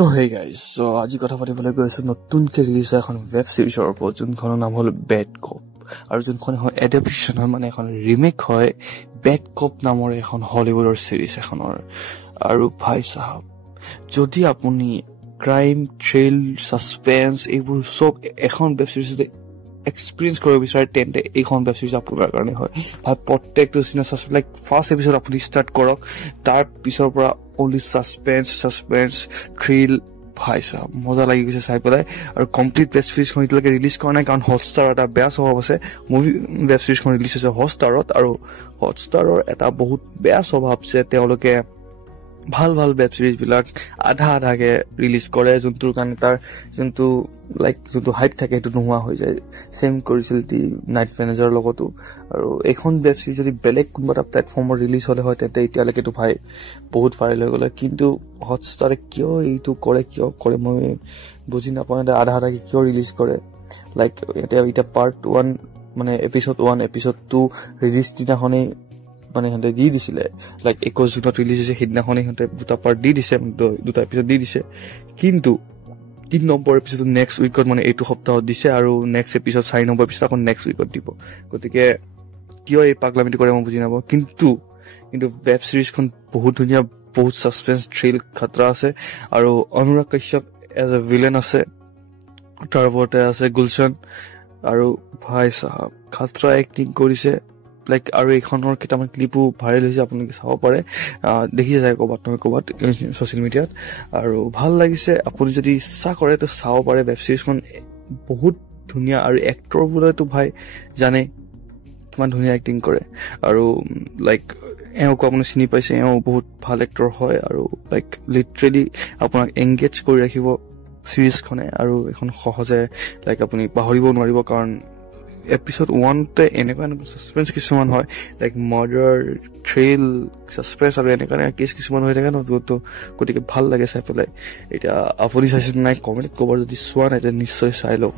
তো hey guys, so আজি কথা পাতিবলৈ গৈছো নতুনকে ৰিলিজ হোৱা এখন ৱেব চিৰিজৰ ওপৰত, যোনখনৰ নাম হ'ল বেড কপ। আৰু যোনখন এখন এডাপ্টেশ্যন হয়, মানে এখন ৰিমেক হয় বেড কপ নামৰ এখন হলিউডৰ চিৰিজ এখনৰ। আৰু ভাই চাহাব, যদি আপুনি ক্ৰাইম, থ্ৰিল, ছাছপেন্স এইবোৰ চব এখন ৱেব চিৰিজতে এক্সপিৰিয়েঞ্চ কৰিব বিচাৰে, তেন্তে এইখন ৱেব চিৰিজ আপোনাৰ কাৰণে হয়। ভাই প্ৰত্যেকটো চিনে লাইক ফাৰ্ষ্ট এপিছড আপুনি ষ্টাৰ্ট কৰক, তাৰ পিছৰ পৰা অনলি ছাছপেন্স থ্ৰিল। ভাই চাহাব মজা লাগি গৈছে চাই পেলাই। আৰু কমপ্লিট ৱেব চিৰিজখন এতিয়ালৈকে ৰিলিজ কৰা নাই, কাৰণ হটষ্টাৰৰ এটা বেয়া স্বভাৱ আছে। ৱেব চিৰিজখন ৰিলিজ হৈছে হটষ্টাৰত, আৰু হটষ্টাৰৰ এটা বহুত বেয়া স্বভাৱ যে তেওঁলোকে ভাল ৱেব চিৰিজ বিলাক আধাকে ৰিলিজ কৰে, যোনটোৰ কাৰণে তাৰ যোনটো হাইপ থাকে সেইটো নোহোৱা হৈ যায়। চেম কৰিছিল দি নাইট মেনেজাৰৰ লগতো। আৰু এইখন ৱেব চিৰিজ যদি বেলেগ কোনোবা এটা প্লেটফৰ্মত ৰিলিজ হলে হয়, তেন্তে এতিয়ালৈকেতো ভাই বহুত ভাইৰেল হৈ গ'লে। কিন্তু হটষ্টাৰে কিয় এইটো কৰে মই বুজি নাপাওঁ। আধাকে কিয় ৰিলিজ কৰে? লাইক এতিয়া পাৰ্ট 1 মানে এপিছড 1 এপিছড 2 ৰিলিজ দিনাখনেই মানে সিহঁতে দি দিছিলে। লাইক 21 জুনত ৰিলিজ হৈছে, সেইদিনাখনে সিহঁতে দুটা পাৰ্ট দি দিছে, দুটা এপিছড দি দিছে। কিন্তু 3 নম্বৰ এপিছড নেক্সট উইকত, মানে এইটো সপ্তাহত দিছে, আৰু নেক্সট এপিছড 4 নম্বৰ এপিছড আকৌ নেক্সট উইকত দিব। গতিকে কিয় এই পাগলামিটো কৰে মই বুজি নাপাওঁ। কিন্তু ৱেব চিৰিজখন বহুত ধুনীয়া, বহুত ছাছপেন্স, থ্ৰিল, খাতৰা আছে। আৰু Anurag Kashyap as a villain আছে, তাৰ ওপৰতে আছে গুলশন। আৰু ভাই চাহাব খাতৰা এক্টিং কৰিছে। লাইক আৰু এইখনৰ কেইটামান ক্লিপো ভাইৰেল হৈছে, আপোনালোকে চাব পাৰে, দেখিছে যায় ক'ৰবাত ছ'চিয়েল মিডিয়াত। আৰু ভাল লাগিছে, আপুনি যদি ইচ্ছা কৰে তো চাব পাৰে। ৱেব চিৰিজখন বহুত ধুনীয়া, আৰু এক্টৰবোৰেতো ভাই জানে কিমান ধুনীয়া এক্টিং কৰে। আৰু লাইক এওঁকো আপুনি চিনি পাইছে, এওঁ বহুত ভাল এক্টৰ হয়। আৰু লাইক লিটাৰেলি আপোনাক এংগেজ কৰি ৰাখিব চিৰিজখনে। আৰু এখন সহজে লাইক আপুনি পাহৰিব নোৱাৰিব, কাৰণ এপিছড 1তে এনেকুৱা ছাছপেন্স কিছুমান হয়, লাইক মাৰ্ডাৰ, থ্ৰিল, ছাছপেন্স, আৰু এনেকুৱা কেছ কিছুমান হৈ থাকে ন, তো গতিকে ভাল লাগে চাই পেলাই। এতিয়া আপুনি চাইছে নাই কমেণ্ট ক'ব, যদি চোৱা নাই তেতিয়া নিশ্চয় চাই ল'ব।